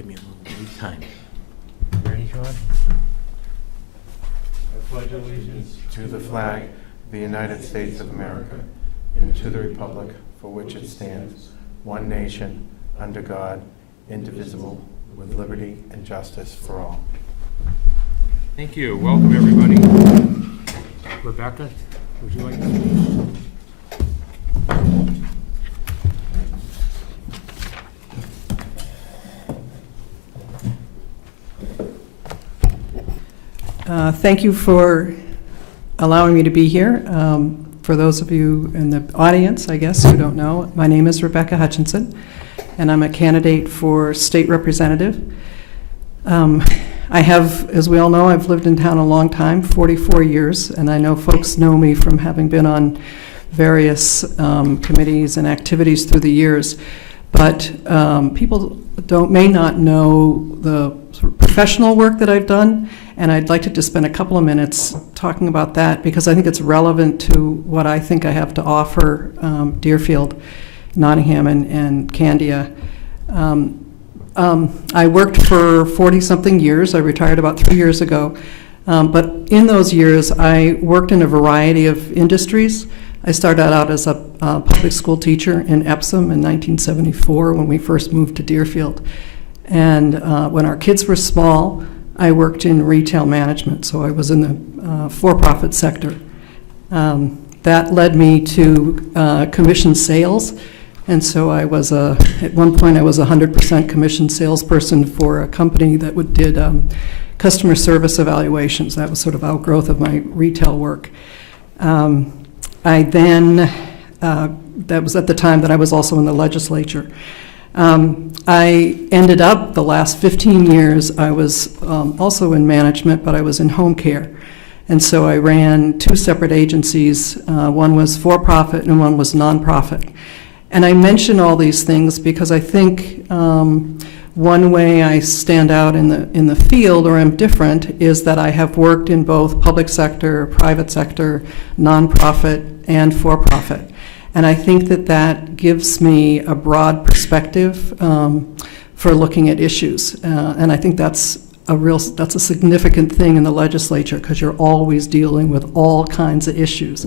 Give me a little lead time. Ready, Sean? I pledge allegiance to the flag of the United States of America and to the republic for which it stands, one nation, under God, indivisible, with liberty and justice for all. Thank you. Welcome, everybody. Rebecca, would you like to? Thank you for allowing me to be here. For those of you in the audience, I guess, who don't know, my name is Rebecca Hutchinson, and I'm a candidate for state representative. I have, as we all know, I've lived in town a long time, 44 years, and I know folks know me from having been on various committees and activities through the years. But people may not know the sort of professional work that I've done, and I'd like to just spend a couple of minutes talking about that because I think it's relevant to what I think I have to offer Deerfield, Nottingham, and Candia. I worked for 40-something years. I retired about 3 years ago. But in those years, I worked in a variety of industries. I started out as a public school teacher in Epsom in 1974 when we first moved to Deerfield. And when our kids were small, I worked in retail management, so I was in the for-profit sector. That led me to commission sales, and so I was at one point I was a 100% commission salesperson for a company that did customer service evaluations. That was sort of outgrowth of my retail work. I then, that was at the time that I was also in the legislature. I ended up, the last 15 years, I was also in management, but I was in home care. And so I ran two separate agencies. One was for-profit and one was nonprofit. And I mention all these things because I think one way I stand out in the field, or am different, is that I have worked in both public sector, private sector, nonprofit, and for-profit. And I think that gives me a broad perspective for looking at issues. And I think that's a significant thing in the legislature because you're always dealing with all kinds of issues.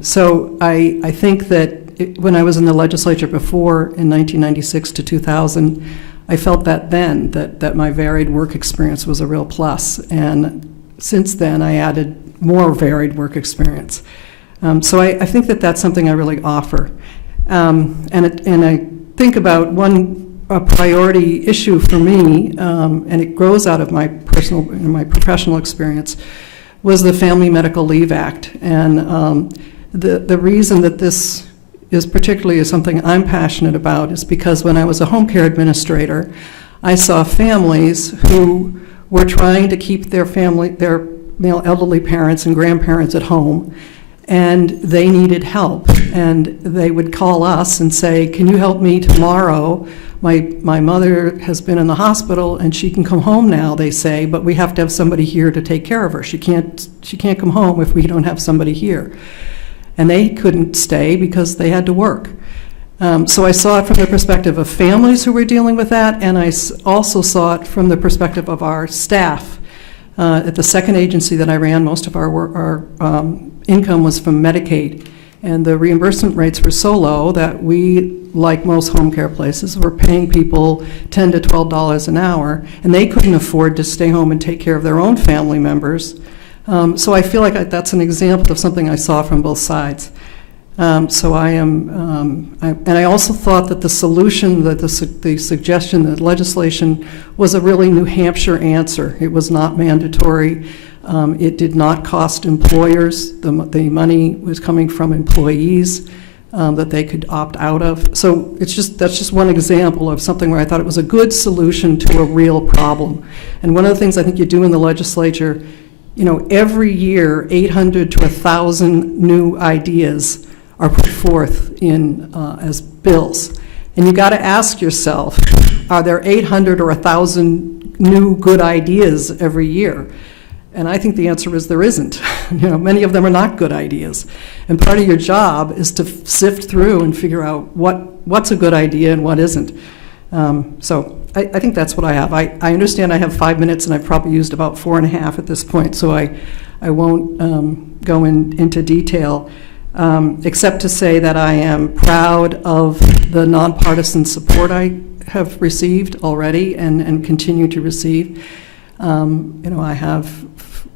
So I think that when I was in the legislature before, in 1996 to 2000, I felt that my varied work experience was a real plus. And since then, I added more varied work experience. So I think that's something I really offer. And I think about a priority issue for me, and it grows out of my professional experience, was the Family Medical Leave Act. And the reason that this is particularly something I'm passionate about is because when I was a home care administrator, I saw families who were trying to keep their elderly parents and grandparents at home, and they needed help. And they would call us and say, "Can you help me tomorrow? My mother has been in the hospital and she can come home now," they say, "but we have to have somebody here to take care of her. She can't come home if we don't have somebody here." And they couldn't stay because they had to work. So I saw it from the perspective of families who were dealing with that, and I also saw it from the perspective of our staff. At the second agency that I ran, most of our income was from Medicaid, and the reimbursement rates were so low that we, like most home care places, were paying people $10 to $12 an hour, and they couldn't afford to stay home and take care of their own family members. So I feel like that's an example of something I saw from both sides. So I am, and I also thought that the solution, that the suggestion, the legislation was a really New Hampshire answer. It was not mandatory. It did not cost employers. The money was coming from employees that they could opt out of. So that's just one example of something where I thought it was a good solution to a real problem. And one of the things I think you do in the legislature, every year 800 to 1,000 new ideas are put forth as bills. And you got to ask yourself, are there 800 or 1,000 new good ideas every year? And I think the answer is there isn't. Many of them are not good ideas. And part of your job is to sift through and figure out what's a good idea and what isn't. So I think that's what I have. I understand I have 5 minutes, and I've probably used about 4.5 at this point, so I won't go into detail, except to say that I am proud of the nonpartisan support I have received already and continue to receive. I have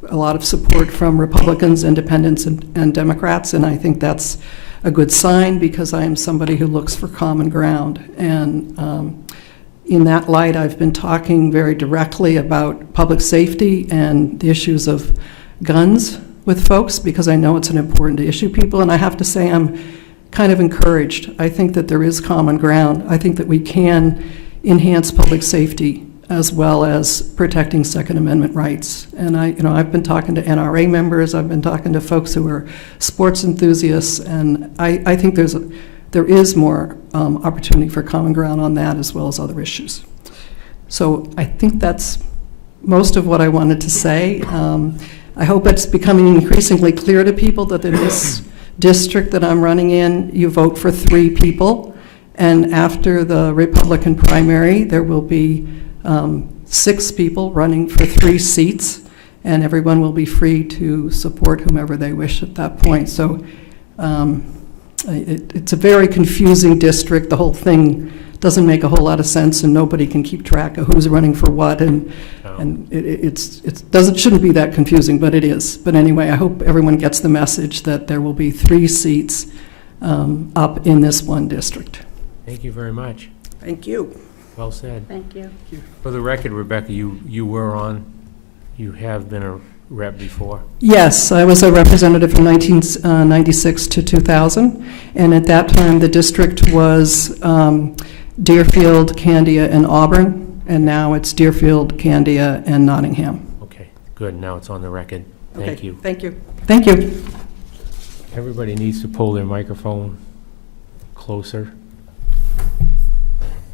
a lot of support from Republicans, Independents, and Democrats, and I think that's a good sign because I am somebody who looks for common ground. And in that light, I've been talking very directly about public safety and the issues of guns with folks because I know it's an important issue, people, and I have to say I'm kind of encouraged. I think that there is common ground. I think that we can enhance public safety as well as protecting Second Amendment rights. And I've been talking to NRA members, I've been talking to folks who are sports enthusiasts, and I think there is more opportunity for common ground on that as well as other issues. So I think that's most of what I wanted to say. I hope it's becoming increasingly clear to people that in this district that I'm running in, you vote for 3 people, and after the Republican primary, there will be 6 people running for 3 seats, and everyone will be free to support whomever they wish at that point. So it's a very confusing district. The whole thing doesn't make a whole lot of sense, and nobody can keep track of who's running for what, and it shouldn't be that confusing, but it is. But anyway, I hope everyone gets the message that there will be 3 seats up in this one district. Thank you very much. Thank you. Well said. Thank you. For the record, Rebecca, you have been a rep before? Yes, I was a representative from 1996 to 2000, and at that time the district was Deerfield, Candia, and Auburn, and now it's Deerfield, Candia, and Nottingham. Okay, good. Now it's on the record. Thank Okay, you. Thank you. Thank you. Everybody needs to pull their microphone closer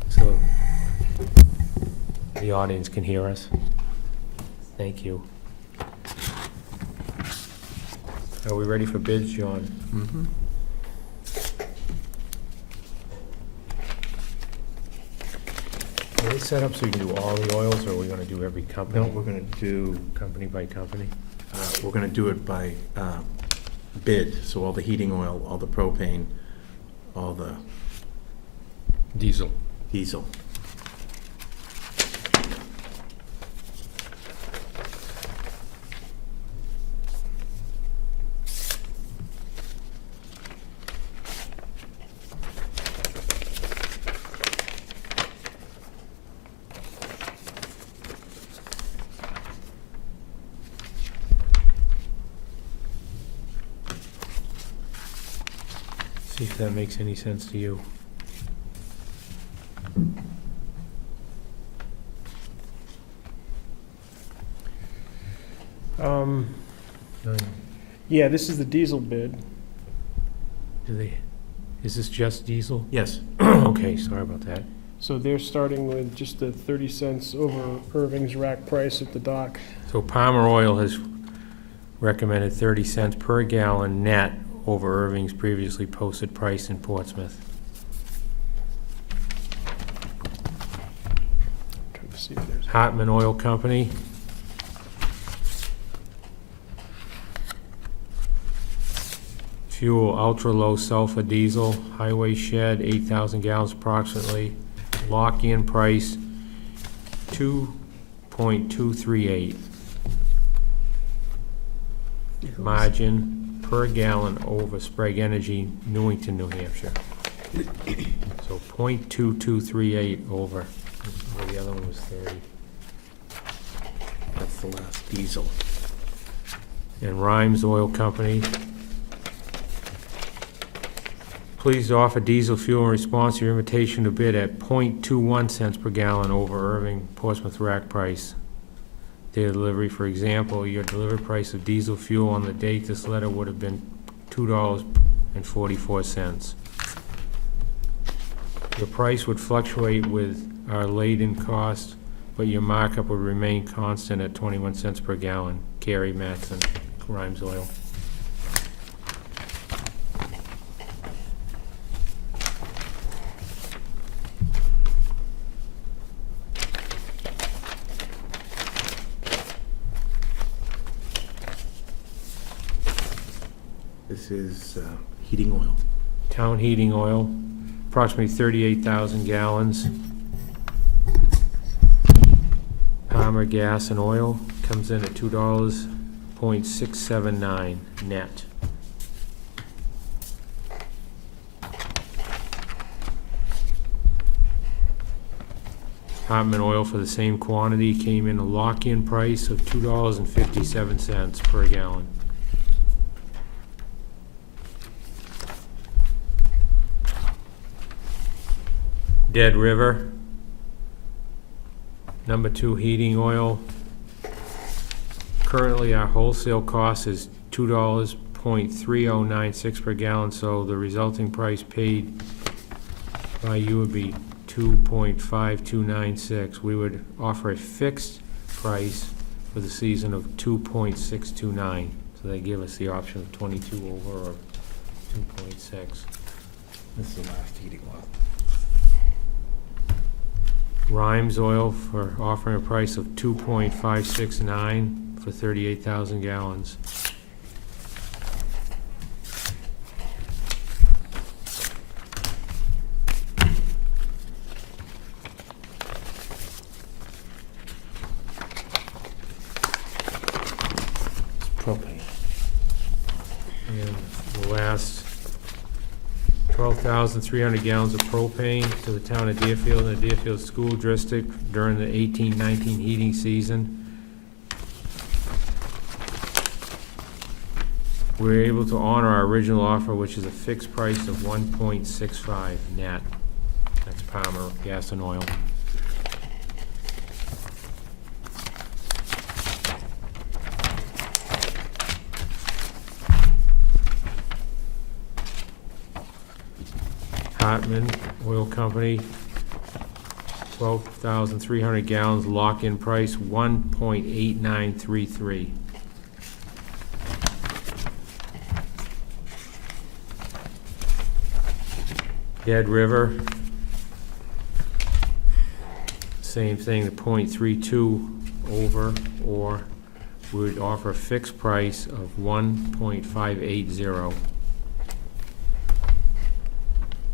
so the audience can hear us. Thank you. Are we ready for bids, John? Mm-hmm. Are they set up so you can do all the oils, or are we going to do every company? No, we're going to do, Company by company? we're going to do it by bid, so all the heating oil, all the propane, all the Diesel. diesel. See if that makes any sense to you. Yeah, this is the diesel bid. Is this just diesel? Yes. Okay, sorry about that. So they're starting with just the 30 cents over Irving's rack price at the dock. So Palmer Oil has recommended 30 cents per gallon net over Irving's previously posted price in Portsmouth. Trying to see if there's. Hartman Oil Company. Fuel ultra-low sulfur diesel, highway shed, 8,000 gallons approximately. Lock-in price, 2.238. Margin per gallon over Sprague Energy, Newington, New Hampshire. So 0.2238 over. Well, the other one was 30. That's the last diesel. And Rhymes Oil Company. Pleased to offer diesel fuel in response to your invitation to bid at 0.21 cents per gallon over Irving Portsmouth rack price. Day of delivery, for example, your delivery price of diesel fuel on the date this letter would have been $2.44. Your price would fluctuate with our laden cost, but your markup would remain constant at 21 cents per gallon. Carrie Matson, Rhymes Oil. This is heating oil. Town heating oil, approximately 38,000 gallons. Palmer Gas and Oil comes in at $2.679 net. Hartman Oil for the same quantity came in a lock-in price of $2.57 per gallon. Dead River, number 2 heating oil. Currently, our wholesale cost is $2.3096 per gallon, so the resulting price paid by you would be $2.5296. We would offer a fixed price for the season of $2.629. So they give us the option of 22 over or 2.6. This is the last heating oil. Rhymes Oil for offering a price of $2.569 for 38,000 gallons. It's propane. And the last 12,300 gallons of propane to the town of Deerfield and the Deerfield School District during the 18-19 heating season. We were able to honor our original offer, which is a fixed price of $1.65 net. That's Palmer Gas and Oil. Hartman Oil Company, 12,300 gallons, lock-in price, 1.8933. Dead River, same thing, the .32 over, or we would offer a fixed price of 1.580.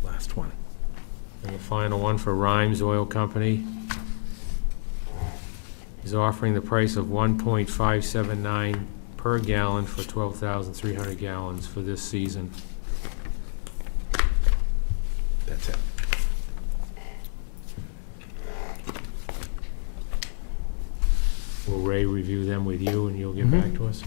Last one. And the final one for Rhymes Oil Company is offering the price of $1.579 per gallon for 12,300 gallons for this season. That's it. Will Ray review them with you and you'll get back to us?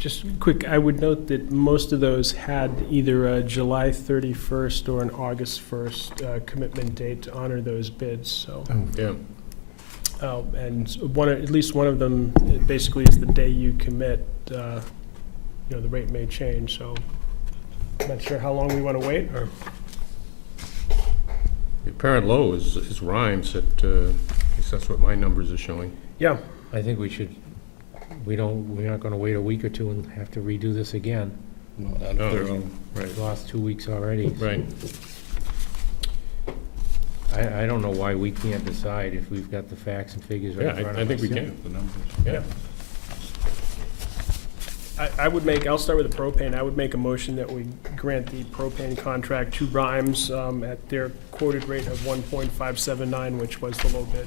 Just quick, I would note that most of those had either a July 31st or an August 1st commitment date to honor those bids, so. Yeah. And at least one of them, it basically is the day you commit, the rate may change, so. I'm not sure how long we want to wait, or, The apparent low is Rhymes at, at least that's what my numbers are showing. yeah, I think we should, we're not gonna wait a week or two and have to redo this again. No, Right. Lost 2 weeks already. Right. I don't know why we can't decide if we've got the facts and figures right Yeah, in front I of us. think we can. The numbers. Yeah. I'll start with the propane. I would make a motion that we grant the propane contract to Rhymes at their quoted rate of 1.579, which was the low bid.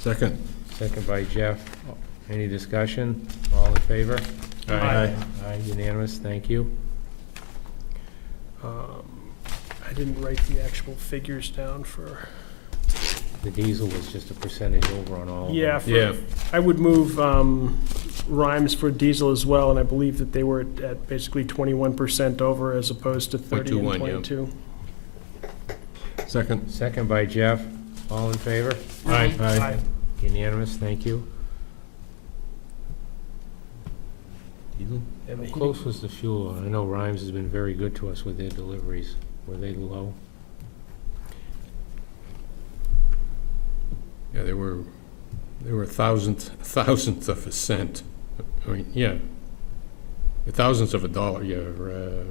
Second. Second by Jeff. Any discussion? All in favor? Aye. Aye, unanimous, thank you. I didn't write the actual figures down for, The diesel was just a percentage over on all of them. yeah, Yeah. I would move Rhymes for diesel as well, and I believe that they were at basically 21% over as opposed to 30 and 0.21, yeah. 22. Second. Second by Jeff, all in favor? Aye. Aye. Unanimous, thank you. Diesel? And How the close was the fuel? I know Rhymes has been very good to us with their deliveries. Were they low? Yeah, they were a thousandth of a cent. I mean, yeah. A thousandth of a dollar, yeah, or,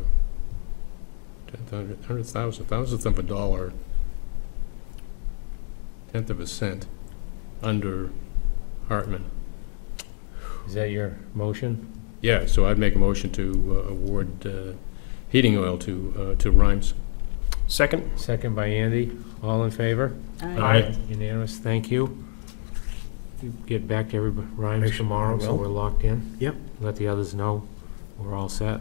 100,000, thousandth of a dollar, tenth of a cent under Hartman. Is that your motion? Yeah, so I'd make a motion to award heating oil to Rhymes. Second? Second by Andy. All in favor? Aye. Unanimous, thank you. You get back to everybody, Rhymes, Sure, tomorrow, I so will. we're locked in. Yep. Let the others know we're all set.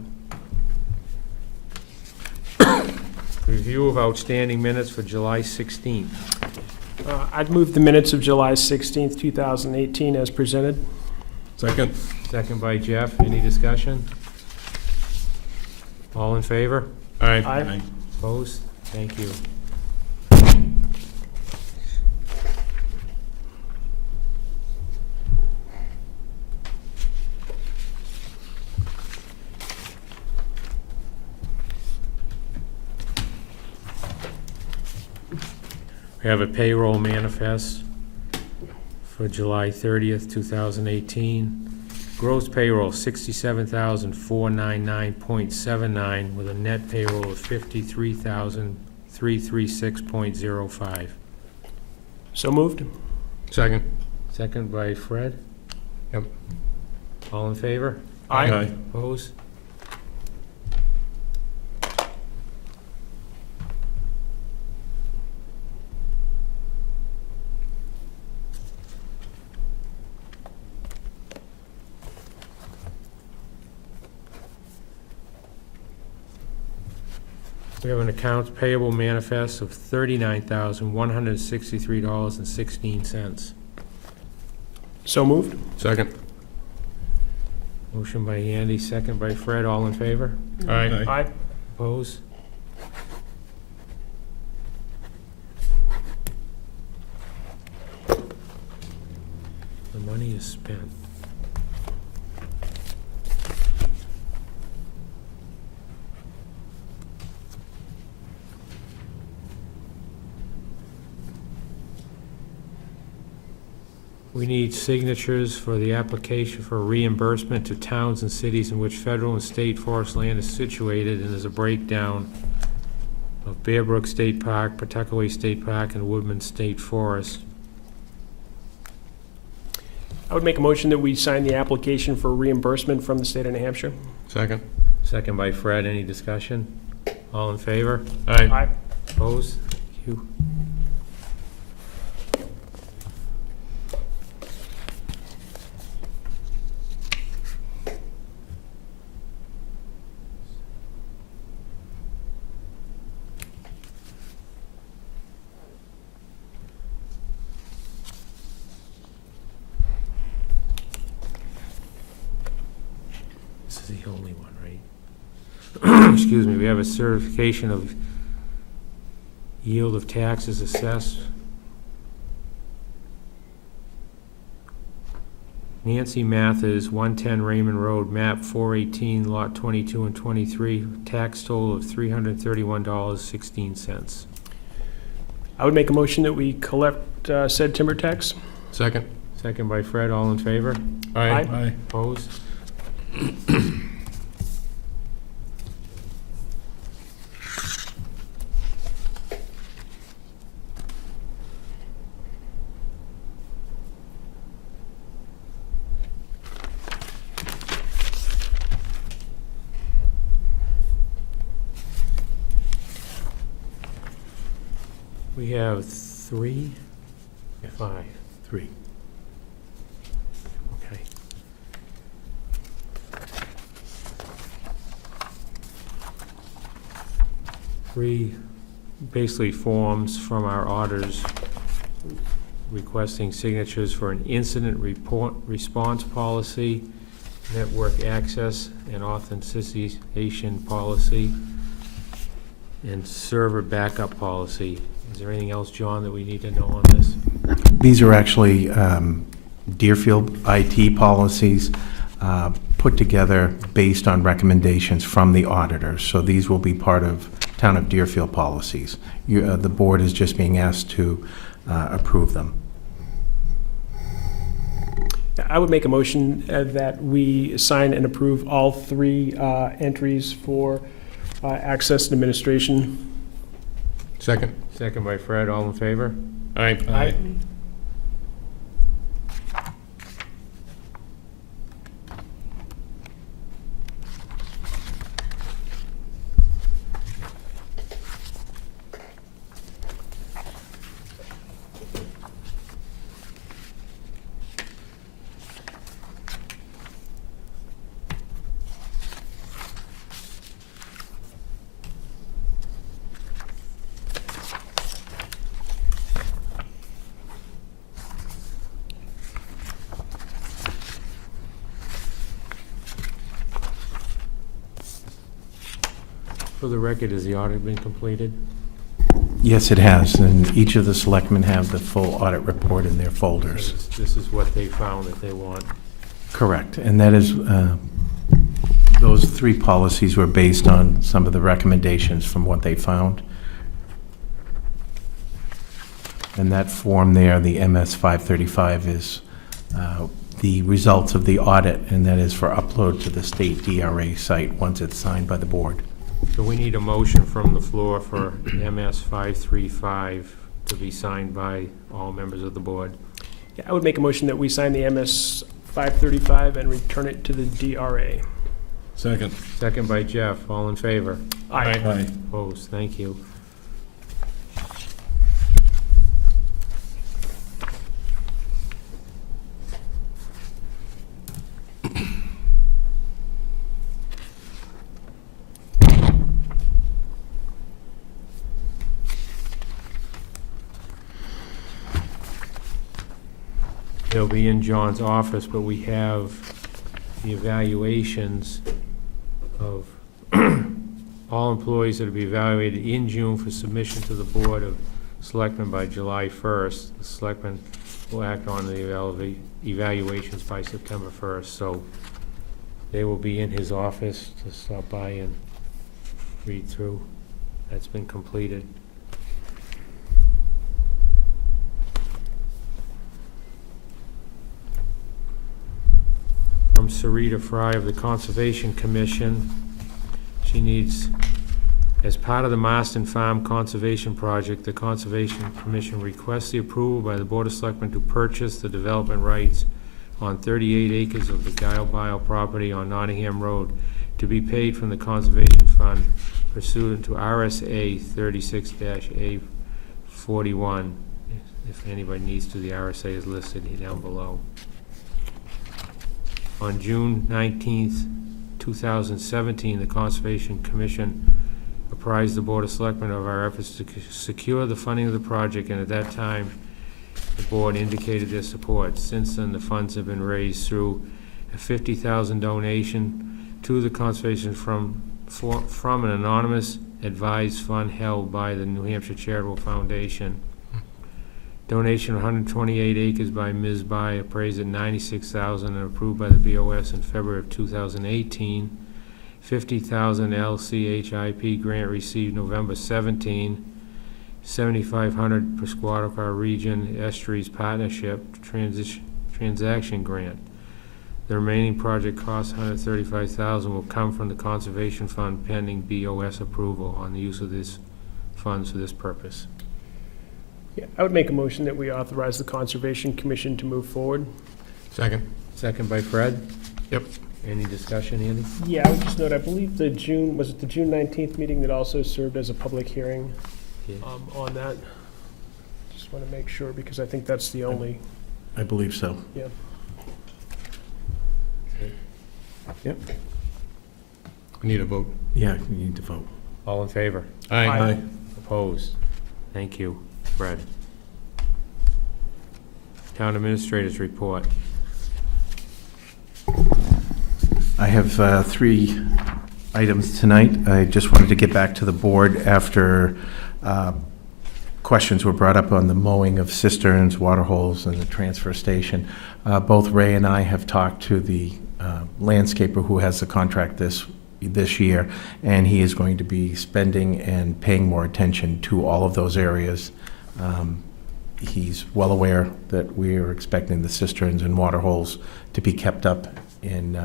Review of outstanding minutes for July 16th. I'd move the minutes of July 16th, 2018 as presented. Second? Second by Jeff. Any discussion? All in favor? Aye. Aye. Opposed? Thank you. We have a payroll manifest for July 30th, 2018. Gross payroll, 67,499.79, with a net payroll of 53,336.05. So moved? Second? Second by Fred. Yep. All in favor? Aye. Opposed? We have an accounts payable manifest of $39,163.16. So moved? Second? Motion by Andy, second by Fred. All in favor? Aye. Aye. Opposed? The money is spent. We need signatures for the application for reimbursement to towns and cities in which federal and state forest land is situated, and there's a breakdown of Bear Brook State Park, Pawtuckaway State Park, and Woodman State Forest. I would make a motion that we sign the application for reimbursement from the state of New Hampshire. Second? Second by Fred. Any discussion? All in favor? Aye. Opposed? Thank you. This is the only one, right? Excuse me, we have a certification of yield of taxes assessed. Nancy Mathis, 110 Raymond Road, map 418, lot 22 and 23, tax total of $331.16. I would make a motion that we collect said timber tax. Second? Second by Fred, all in favor? Aye. Opposed? We have 3, 5. 3. Okay. Three, basically forms from our auditors requesting signatures for an incident report response policy, network access and authentication policy, and server backup policy. Is there anything else, John, that we need to know on this? These are actually Deerfield IT policies put together based on recommendations from the auditors. So these will be part of Town of Deerfield policies. The board is just being asked to approve them. I would make a motion that we sign and approve all 3 entries for access and administration. Second? Second by Fred, all in favor? Aye. Aye. For the record, has the audit been completed? Yes, it has, and each of the selectmen have the full audit report in their folders. This is what they found that they want. Correct, and that is, those 3 policies were based on some of the recommendations from what they found. And that form there, the MS 535, is the results of the audit, and that is for upload to the state DRA site once it's signed by the board. So we need a motion from the floor for MS 535 to be signed by all members of the board. Yeah, I would make a motion that we sign the MS 535 and return it to the DRA. Second. Second by Jeff, all in favor? Aye. Opposed, thank you. They'll be in John's office, but we have the evaluations of all employees that will be evaluated in June for submission to the Board of Selectmen by July 1st. The Selectmen will act on the evaluations by September 1st, so they will be in his office to stop by and read through. That's been completed. From Sarita Fry of the Conservation Commission. She needs, as part of the Marston Farm Conservation Project, the Conservation Commission requests the approval by the Board of Selectmen to purchase the development rights on 38 acres of the Guile property on Nottingham Road to be paid from the Conservation Fund pursuant to RSA 36-A41. If anybody needs to, the RSA is listed down below. On June 19th, 2017, the Conservation Commission apprised the Board of Selectmen of our efforts to secure the funding of the project, and at that time, the board indicated their support. Since then, the funds have been raised through a $50,000 donation to the Conservation from an anonymous advised fund held by the New Hampshire Charitable Foundation. Donation of 128 acres by Ms. Bai, appraised at $96,000 and approved by the BOS in February of 2018. $50,000 LCHIP grant received November 17. $7,500 Pasquatica Region Estuaries Partnership Transaction Grant. The remaining project cost, $135,000, will come from the Conservation Fund pending BOS approval on the use of this funds for this purpose. Yeah, I would make a motion that we authorize the Conservation Commission to move forward. Second. Second by Fred. Yep. Any discussion, Andy? Yeah, I would just note, I believe the June 19th meeting that also served as a public hearing Yes. on that? Just want to make sure, because I think that's the only, I believe so. yeah. We need a vote. Yeah, you need to vote. All in favor? Aye. Opposed? Thank you, Fred. Town Administrator's report. I have 3 items tonight. I just wanted to get back to the board after questions were brought up on the mowing of cisterns, water holes, and the transfer station. Both Ray and I have talked to the landscaper who has the contract this year, and he is going to be spending and paying more attention to all of those areas. He's well aware that we are expecting the cisterns and water holes to be kept up in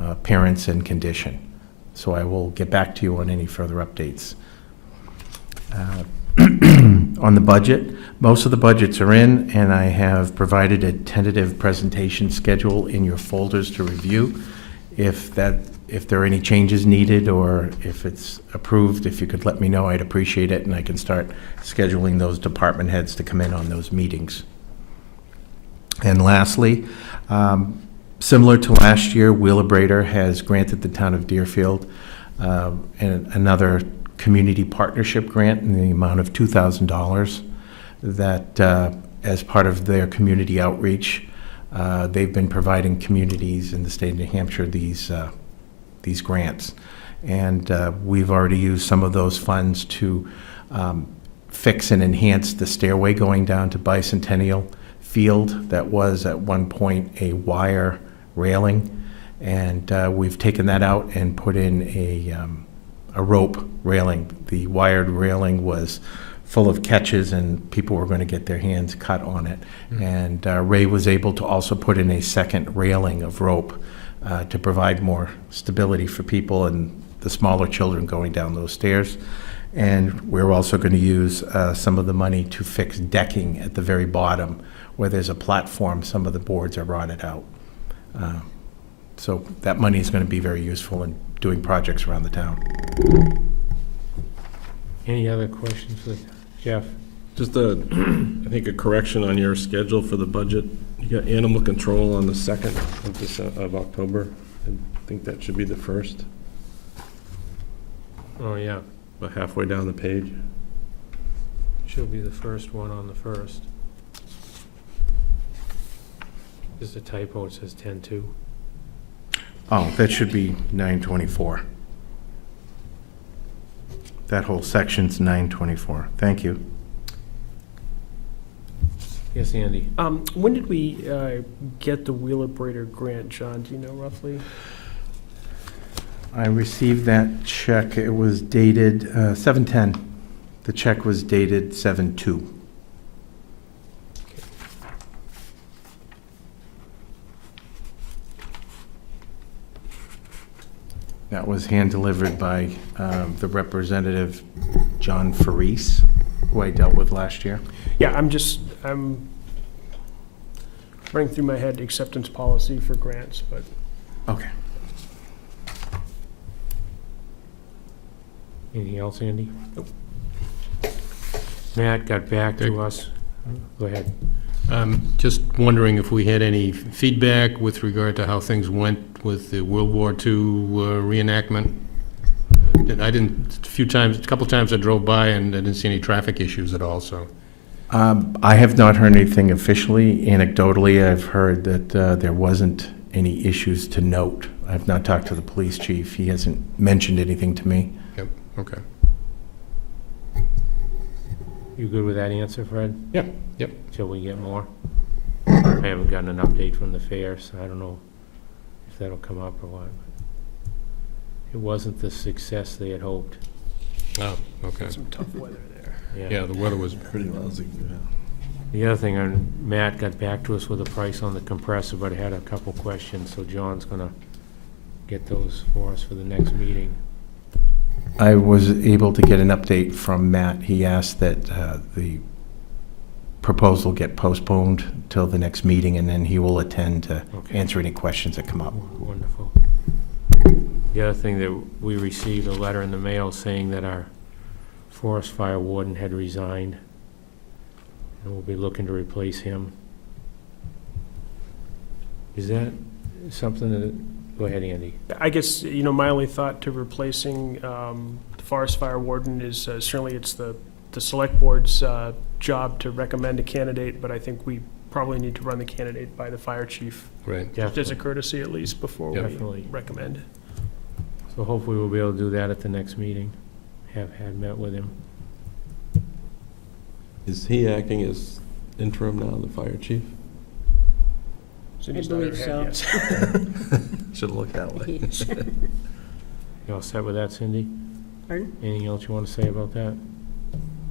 appearance and condition. So I will get back to you on any further updates. On the budget, most of the budgets are in, and I have provided a tentative presentation schedule in your folders to review. If there are any changes needed, or if it's approved, if you could let me know, I'd appreciate it, and I can start scheduling those department heads to come in on those meetings. And lastly, similar to last year, Wheelabrator has granted the town of Deerfield another community partnership grant in the amount of $2,000 that, as part of their community outreach, they've been providing communities in the state of New Hampshire these grants. And we've already used some of those funds to fix and enhance the stairway going down to Bicentennial Field that was at one point a wire railing. And we've taken that out and put in a rope railing. The wired railing was full of catches and people were going to get their hands cut on it. And Ray was able to also put in a second railing of rope to provide more stability for people and the smaller children going down those stairs. And we're also going to use some of the money to fix decking at the very bottom where there's a platform. Some of the boards are rotted out. So that money is going to be very useful in doing projects around the town. Any other questions for Jeff? Just I think a correction on your schedule for the budget. You got animal control on the 2nd of October. I think that should be the 1st, Oh, yeah, about halfway down the page. should be the first one on the 1st. Just a typo, it says 10-2. Oh, that should be 924. That whole section's 924. Thank you. Yes, Andy? When did we get the Wheelabrator grant, John? Do you know roughly? I received that check. It was dated 7/10. The check was dated 7/2. That was hand-delivered by the representative, John Faris, who I dealt with last year. Yeah, I'm running through my head acceptance policy for grants, but Okay. Anything else, Andy? Nope. Matt got back to us. Go ahead. Just wondering if we had any feedback with regard to how things went with the World War II reenactment. A couple times I drove by and I didn't see any traffic issues at all, so. I have not heard anything officially. Anecdotally, I've heard that there wasn't any issues to note. I've not talked to the police chief. He hasn't mentioned anything to me. Yep, okay. You good with that answer, Fred? Yep, yep. Till we get more? I haven't gotten an update from the fair, so I don't know if that'll come up or what. It wasn't the success they had hoped. Oh, okay. some tough weather there. Yeah, the weather was, Pretty lousy. The other thing, Matt got back to us with a price on the compressor, but I had a couple questions, so John's gonna get those for us for the next meeting. I was able to get an update from Matt. He asked that the proposal get postponed till the next meeting, and then he will attend to Okay. answer any questions that come up. Wonderful. The other thing that we received a letter in the mail saying that our forest fire warden had resigned, and we'll be looking to replace him. Is that something that, go ahead, Andy. I guess, my only thought to replacing the forest fire warden is certainly it's the select board's job to recommend a candidate, but I think we probably need to run the candidate by the fire chief, right. just as a courtesy at least before we Definitely. recommend. So hopefully we'll be able to do that at the next meeting. Have had met with him. Is he acting as interim now, the fire chief? Cindy's I nodding believe her head, so. yes. Should look that way. You all set with that, Cindy? Pardon? Anything else you want to say about that?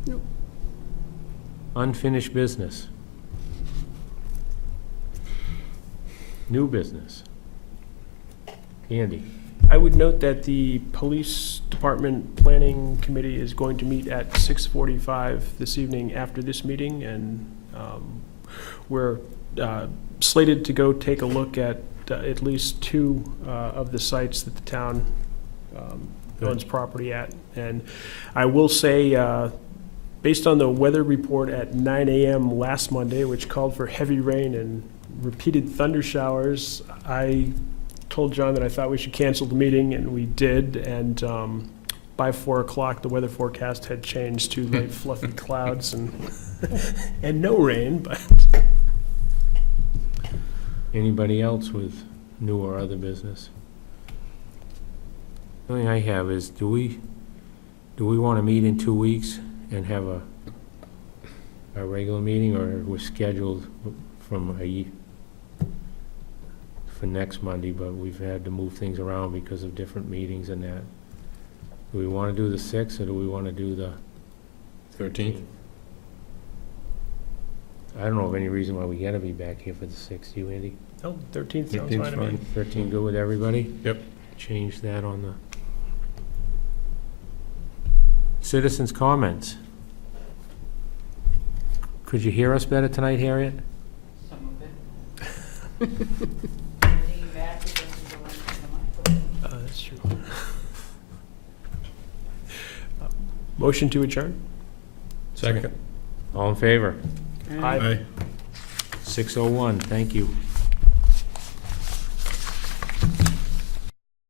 Nope. Unfinished business. New business. Andy? I would note that the police department planning committee is going to meet at 6:45 this evening after this meeting, and we're slated to go take a look at least two of the sites that the town owns property at. And I will say, based on the weather report at 9 a.m. last Monday, which called for heavy rain and repeated thunder showers, I told John that I thought we should cancel the meeting, and we did. And by 4 o'clock, the weather forecast had changed to light fluffy clouds and no rain. But Anybody else with new or other business? The only thing I have is, do we want to meet in 2 weeks and have a regular meeting, or we're scheduled from for next Monday, but we've had to move things around because of different meetings and that? Do we want to do the 6th, or do we want to do the 13th? I don't know of any reason why we gotta be back here for the 6th. You, Andy? No, 13th sounds 13th 's fine to me. fine. 13 good with everybody? Yep. Change that on the... Citizens' comments. Could you hear us better tonight, Harriet? Some of it. Lean back because of the length of the microphone. That's true. Motion to adjourn? Second. All in favor? Aye. 6:01, thank you.